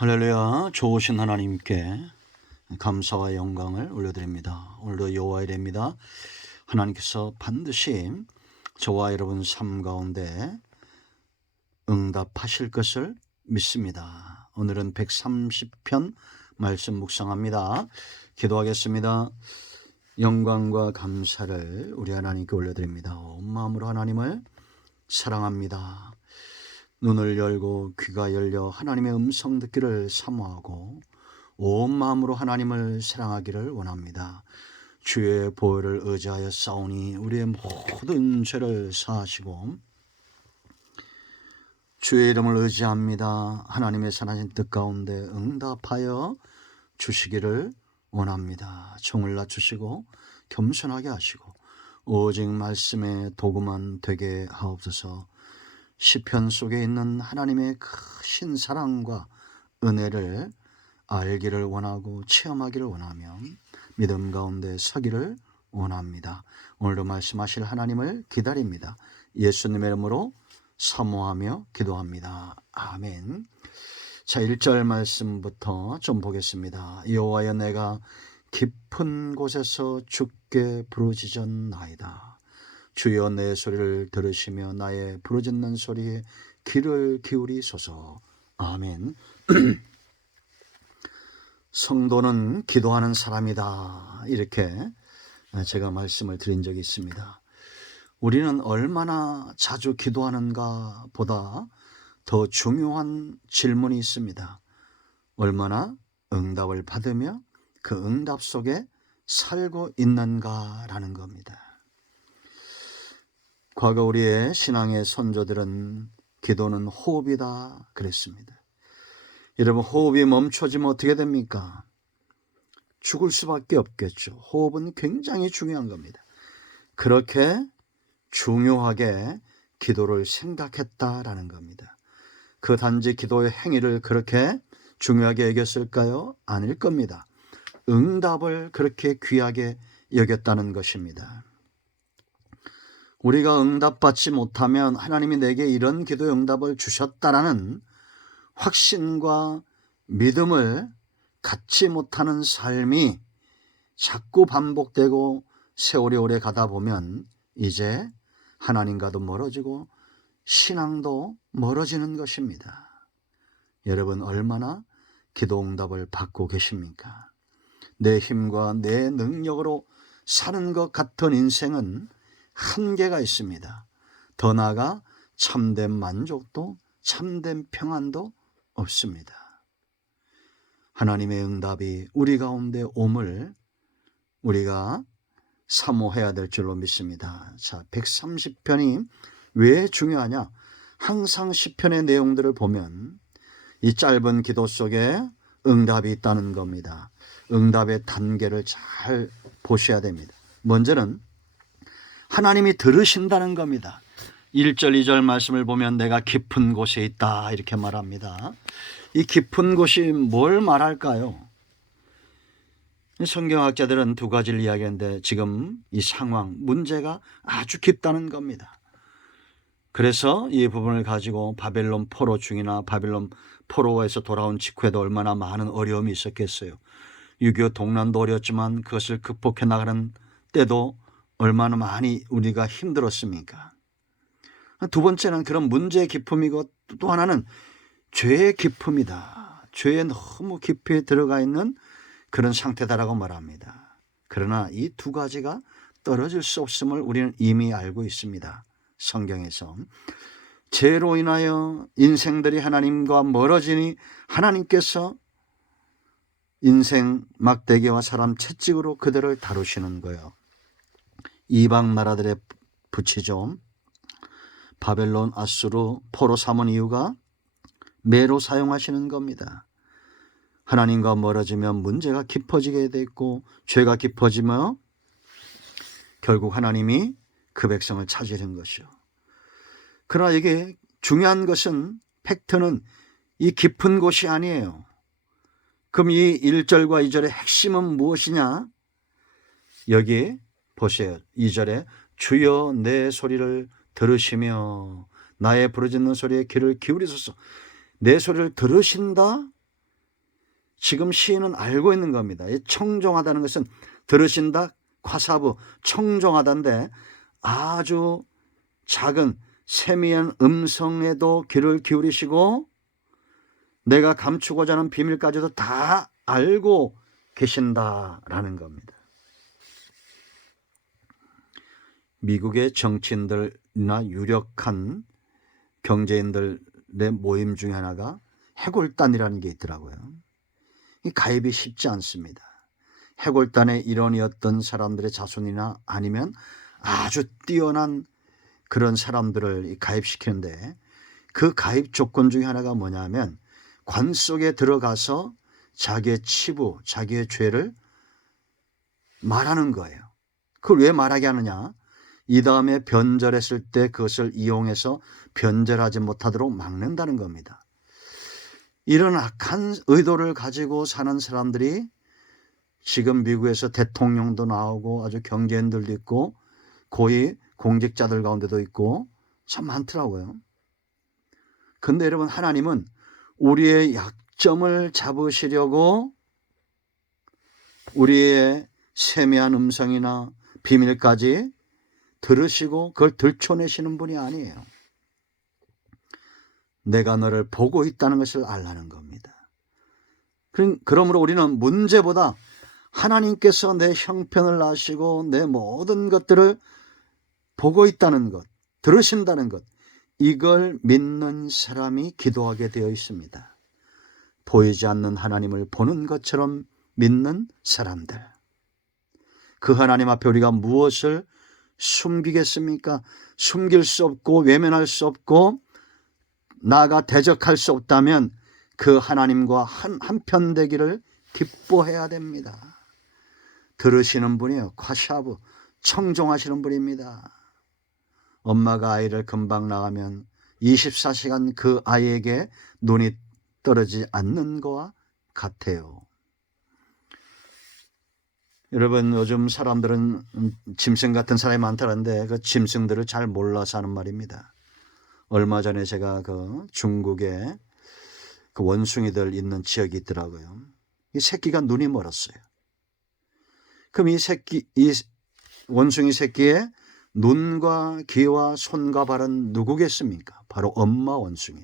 할렐루야. 좋으신 하나님께 감사와 영광을 올려드립니다. 오늘도 여호와의 일입니다. 하나님께서 반드시 저와 여러분 삶 가운데 응답하실 것을 믿습니다. 오늘은 130편 말씀 묵상합니다. 기도하겠습니다. 영광과 감사를 우리 하나님께 올려드립니다. 온 마음으로 하나님을 사랑합니다. 눈을 열고 귀가 열려 하나님의 음성 듣기를 사모하고 온 마음으로 하나님을 사랑하기를 원합니다. 주의 보혈을 의지하여 싸우니 우리의 모든 죄를 사하시고 주의 이름을 의지합니다. 하나님의 선하신 뜻 가운데 응답하여 주시기를 원합니다. 종을 낮추시고 겸손하게 하시고 오직 말씀의 도구만 되게 하옵소서. 시편 속에 있는 하나님의 크신 사랑과 은혜를 알기를 원하고 체험하기를 원하며 믿음 가운데 서기를 원합니다. 오늘도 말씀하실 하나님을 기다립니다. 예수님의 이름으로 사모하며 기도합니다. 아멘. 자, 1절 말씀부터 좀 보겠습니다. 여호와여, 내가 깊은 곳에서 주께 부르짖었나이다. 주여, 내 소리를 들으시며 나의 부르짖는 소리에 귀를 기울이소서. 아멘. 성도는 기도하는 사람이다, 이렇게 제가 말씀을 드린 적이 있습니다. 우리는 얼마나 자주 기도하는가 보다 더 중요한 질문이 있습니다. 얼마나 응답을 받으며 그 응답 속에 살고 있는가라는 겁니다. 과거 우리의 신앙의 선조들은 기도는 호흡이다 그랬습니다. 여러분, 호흡이 멈춰지면 어떻게 됩니까? 죽을 수밖에 없겠죠. 호흡은 굉장히 중요한 겁니다. 그렇게 중요하게 기도를 생각했다라는 겁니다. 그 단지 기도의 행위를 그렇게 중요하게 여겼을까요? 아닐 겁니다. 응답을 그렇게 귀하게 여겼다는 것입니다. 우리가 응답받지 못하면 하나님이 내게 이런 기도의 응답을 주셨다라는 확신과 믿음을 갖지 못하는 삶이 자꾸 반복되고 세월이 오래 가다 보면 이제 하나님과도 멀어지고 신앙도 멀어지는 것입니다. 여러분, 얼마나 기도 응답을 받고 계십니까? 내 힘과 내 능력으로 사는 것 같은 인생은 한계가 있습니다. 더 나아가 참된 만족도 참된 평안도 없습니다. 하나님의 응답이 우리 가운데 옴을 우리가 사모해야 될 줄로 믿습니다. 자, 130편이 왜 중요하냐? 항상 시편의 내용들을 보면 이 짧은 기도 속에 응답이 있다는 겁니다. 응답의 단계를 잘 보셔야 됩니다. 먼저는 하나님이 들으신다는 겁니다. 1절 2절 말씀을 보면 내가 깊은 곳에 있다 이렇게 말합니다. 이 깊은 곳이 뭘 말할까요? 성경학자들은 두 가지를 이야기하는데 지금 이 상황, 문제가 아주 깊다는 겁니다. 그래서 이 부분을 가지고 바벨론 포로 중이나 바벨론 포로에서 돌아온 직후에도 얼마나 많은 어려움이 있었겠어요. 6.25 동란도 어려웠지만 그것을 극복해 나가는 때도 얼마나 많이 우리가 힘들었습니까? 두 번째는 그런 문제의 깊음이고 또 하나는 죄의 깊음이다. 죄에 너무 깊이 들어가 있는 그런 상태다라고 말합니다. 그러나 이 두 가지가 떨어질 수 없음을 우리는 이미 알고 있습니다. 성경에서 죄로 인하여 인생들이 하나님과 멀어지니 하나님께서 인생 막대기와 사람 채찍으로 그들을 다루시는 거예요. 이방 나라들의 부치죠. 바벨론, 아수르, 포로 삼은 이유가 매로 사용하시는 겁니다. 하나님과 멀어지면 문제가 깊어지게 됐고 죄가 깊어지며 결국 하나님이 그 백성을 찾으려는 것이요. 그러나 이게 중요한 것은, 팩트는 이 깊은 곳이 아니에요. 그럼 이 1절과 2절의 핵심은 무엇이냐? 여기 보세요. 2절에 주여 내 소리를 들으시며 나의 부르짖는 소리에 귀를 기울이소서. 내 소리를 들으신다? 지금 시인은 알고 있는 겁니다. 이 청종하다는 것은 들으신다, 과사부, 청종하다인데 아주 작은 세미한 음성에도 귀를 기울이시고 내가 감추고자 하는 비밀까지도 다 알고 계신다라는 겁니다. 미국의 정치인들이나 유력한 경제인들의 모임 중에 하나가 해골단이라는 게 있더라고요. 이 가입이 쉽지 않습니다. 해골단의 일원이었던 사람들의 자손이나 아니면 아주 뛰어난 그런 사람들을 가입시키는데 그 가입 조건 중에 하나가 뭐냐면 관 속에 들어가서 자기의 치부, 자기의 죄를 말하는 거예요. 그걸 왜 말하게 하느냐? 이 다음에 변절했을 때 그것을 이용해서 변절하지 못하도록 막는다는 겁니다. 이런 악한 의도를 가지고 사는 사람들이 지금 미국에서 대통령도 나오고 아주 경제인들도 있고 고위 공직자들 가운데도 있고 참 많더라고요. 근데 여러분, 하나님은 우리의 약점을 잡으시려고 우리의 세미한 음성이나 비밀까지 들으시고 그걸 들춰내시는 분이 아니에요. 내가 너를 보고 있다는 것을 알라는 겁니다. 그러므로 우리는 문제보다 하나님께서 내 형편을 아시고 내 모든 것들을 보고 있다는 것, 들으신다는 것, 이걸 믿는 사람이 기도하게 되어 있습니다. 보이지 않는 하나님을 보는 것처럼 믿는 사람들. 그 하나님 앞에 우리가 무엇을 숨기겠습니까? 숨길 수 없고 외면할 수 없고 나아가 대적할 수 없다면 그 하나님과 한편 되기를 기뻐해야 됩니다. 들으시는 분이요, 과샤브, 청종하시는 분입니다. 엄마가 아이를 금방 낳으면 24시간 그 아이에게 눈이 떨어지지 않는 거와 같아요. 여러분, 요즘 사람들은 짐승 같은 사람이 많다는데 그 짐승들을 잘 몰라서 하는 말입니다. 얼마 전에 제가 그 중국에 그 원숭이들 있는 지역이 있더라고요. 이 새끼가 눈이 멀었어요. 그럼 이 원숭이 새끼의 눈과 귀와 손과 발은 누구겠습니까? 바로 엄마 원숭이.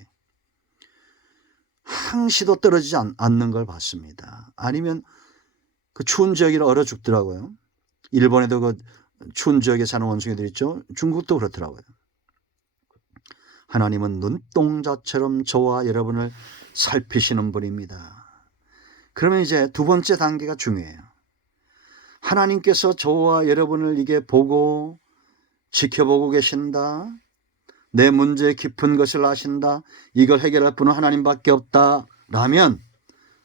항시도 떨어지지 않는 걸 봤습니다. 아니면 그 추운 지역이라 얼어 죽더라고요. 일본에도 그 추운 지역에 사는 원숭이들 있죠. 중국도 그렇더라고요. 하나님은 눈동자처럼 저와 여러분을 살피시는 분입니다. 그러면 이제 두 번째 단계가 중요해요. 하나님께서 저와 여러분을 이게 보고 지켜보고 계신다. 내 문제의 깊은 것을 아신다. 이걸 해결할 분은 하나님밖에 없다. 라면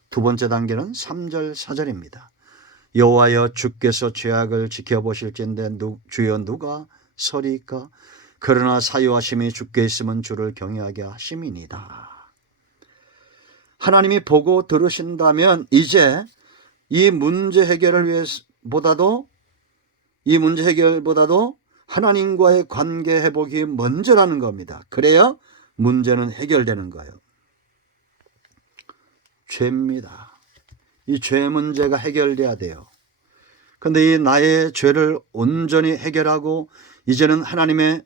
두 번째 단계는 3절 4절입니다. 여호와여 주께서 죄악을 지켜보실진데 주여 누가 서리까? 그러나 사유하심이 주께 있으면 주를 경외하게 하심이니이다. 하나님이 보고 들으신다면 이제 이 문제 해결보다도 하나님과의 관계 회복이 먼저라는 겁니다. 그래야 문제는 해결되는 거예요. 죄입니다. 이 죄 문제가 해결돼야 돼요. 그런데 이 나의 죄를 온전히 해결하고 이제는 하나님의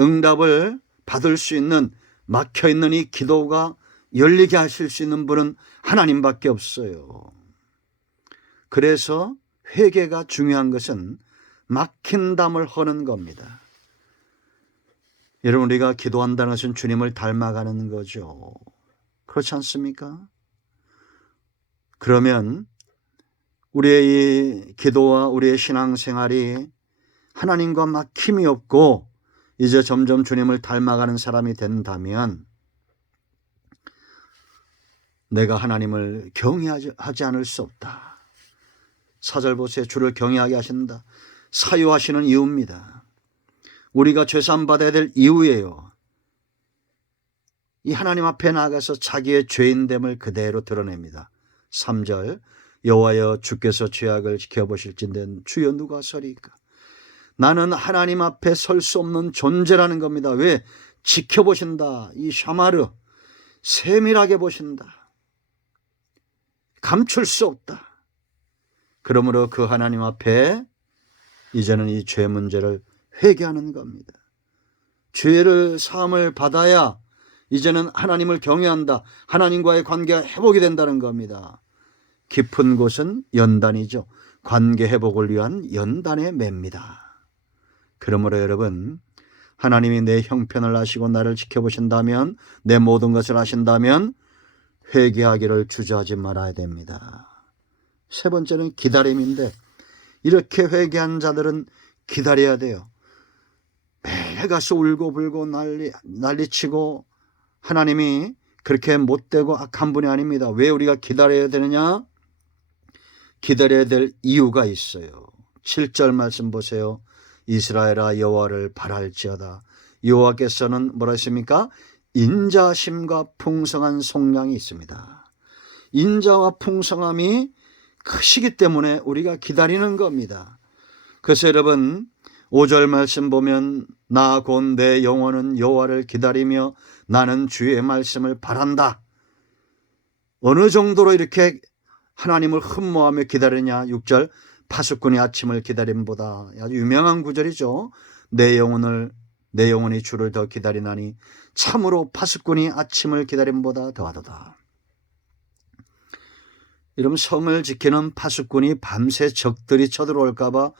응답을 받을 수 있는 막혀있는 이 기도가 열리게 하실 수 있는 분은 하나님밖에 없어요. 그래서 회개가 중요한 것은 막힌 담을 허는 겁니다. 여러분, 우리가 기도한다는 것은 주님을 닮아가는 거죠. 그렇지 않습니까? 그러면 우리의 이 기도와 우리의 신앙생활이 하나님과 막힘이 없고 이제 점점 주님을 닮아가는 사람이 된다면 내가 하나님을 경외하지 않을 수 없다. 4절 보세요. 주를 경외하게 하신다. 사유하시는 이유입니다. 우리가 죄사함 받아야 될 이유예요. 이 하나님 앞에 나아가서 자기의 죄인됨을 그대로 드러냅니다. 3절 여호와여 주께서 죄악을 지켜보실진데 주여 누가 서리까? 나는 하나님 앞에 설 수 없는 존재라는 겁니다. 왜? 지켜보신다. 이 샤마르 세밀하게 보신다. 감출 수 없다. 그러므로 그 하나님 앞에 이제는 이 죄 문제를 회개하는 겁니다. 죄를 사함을 받아야 이제는 하나님을 경외한다. 하나님과의 관계가 회복이 된다는 겁니다. 깊은 곳은 연단이죠. 관계 회복을 위한 연단의 매입니다. 그러므로 여러분, 하나님이 내 형편을 아시고 나를 지켜보신다면, 내 모든 것을 아신다면 회개하기를 주저하지 말아야 됩니다. 세 번째는 기다림인데, 이렇게 회개한 자들은 기다려야 돼요. 매일 가서 울고불고 난리치고, 하나님이 그렇게 못되고 악한 분이 아닙니다. 왜 우리가 기다려야 되느냐? 기다려야 될 이유가 있어요. 7절 말씀 보세요. 이스라엘아 여호와를 바랄지어다. 여호와께서는 뭐라 했습니까? 인자심과 풍성한 속량이 있습니다. 인자와 풍성함이 크시기 때문에 우리가 기다리는 겁니다. 그래서 여러분 5절 말씀 보면 나 곧 내 영혼은 여호와를 기다리며 나는 주의 말씀을 바란다. 어느 정도로 이렇게 하나님을 흠모하며 기다리냐. 6절 파수꾼이 아침을 기다림보다, 아주 유명한 구절이죠. 내 영혼이 주를 더 기다리나니 참으로 파수꾼이 아침을 기다림보다 더하도다. 여러분 성을 지키는 파수꾼이 밤새 적들이 쳐들어올까 봐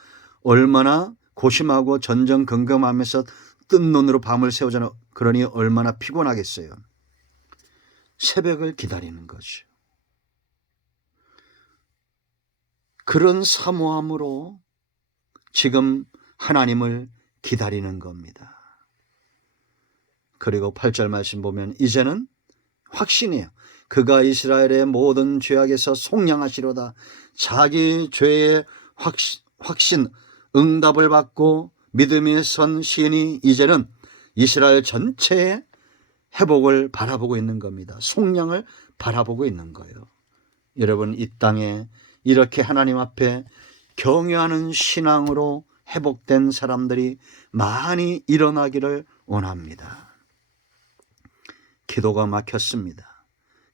얼마나 고심하고 전전긍긍하면서 뜬 눈으로 밤을 새우잖아요. 그러니 얼마나 피곤하겠어요. 새벽을 기다리는 거죠. 그런 사모함으로 지금 하나님을 기다리는 겁니다. 그리고 8절 말씀 보면 이제는 확신이에요. 그가 이스라엘의 모든 죄악에서 속량하시로다. 자기 죄의 확신, 응답을 받고 믿음에 선 시인이 이제는 이스라엘 전체의 회복을 바라보고 있는 겁니다. 속량을 바라보고 있는 거예요. 여러분 이 땅에 이렇게 하나님 앞에 경외하는 신앙으로 회복된 사람들이 많이 일어나기를 원합니다. 기도가 막혔습니다.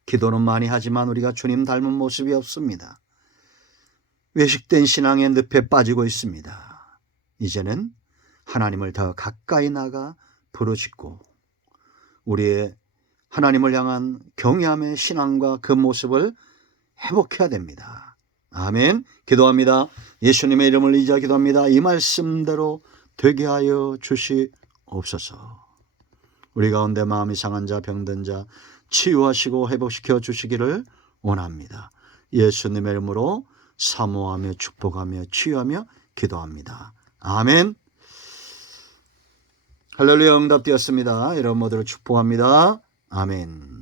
기도는 많이 하지만 우리가 주님 닮은 모습이 없습니다. 외식된 신앙의 늪에 빠지고 있습니다. 이제는 하나님을 더 가까이 나가 부르짖고 우리의 하나님을 향한 경외함의 신앙과 그 모습을 회복해야 됩니다. 아멘. 기도합니다. 예수님의 이름을 의지하여 기도합니다. 이 말씀대로 되게 하여 주시옵소서. 우리 가운데 마음이 상한 자, 병든 자 치유하시고 회복시켜 주시기를 원합니다. 예수님의 이름으로 사모하며 축복하며 치유하며 기도합니다. 아멘. 할렐루야. 응답되었습니다. 여러분 모두를 축복합니다. 아멘.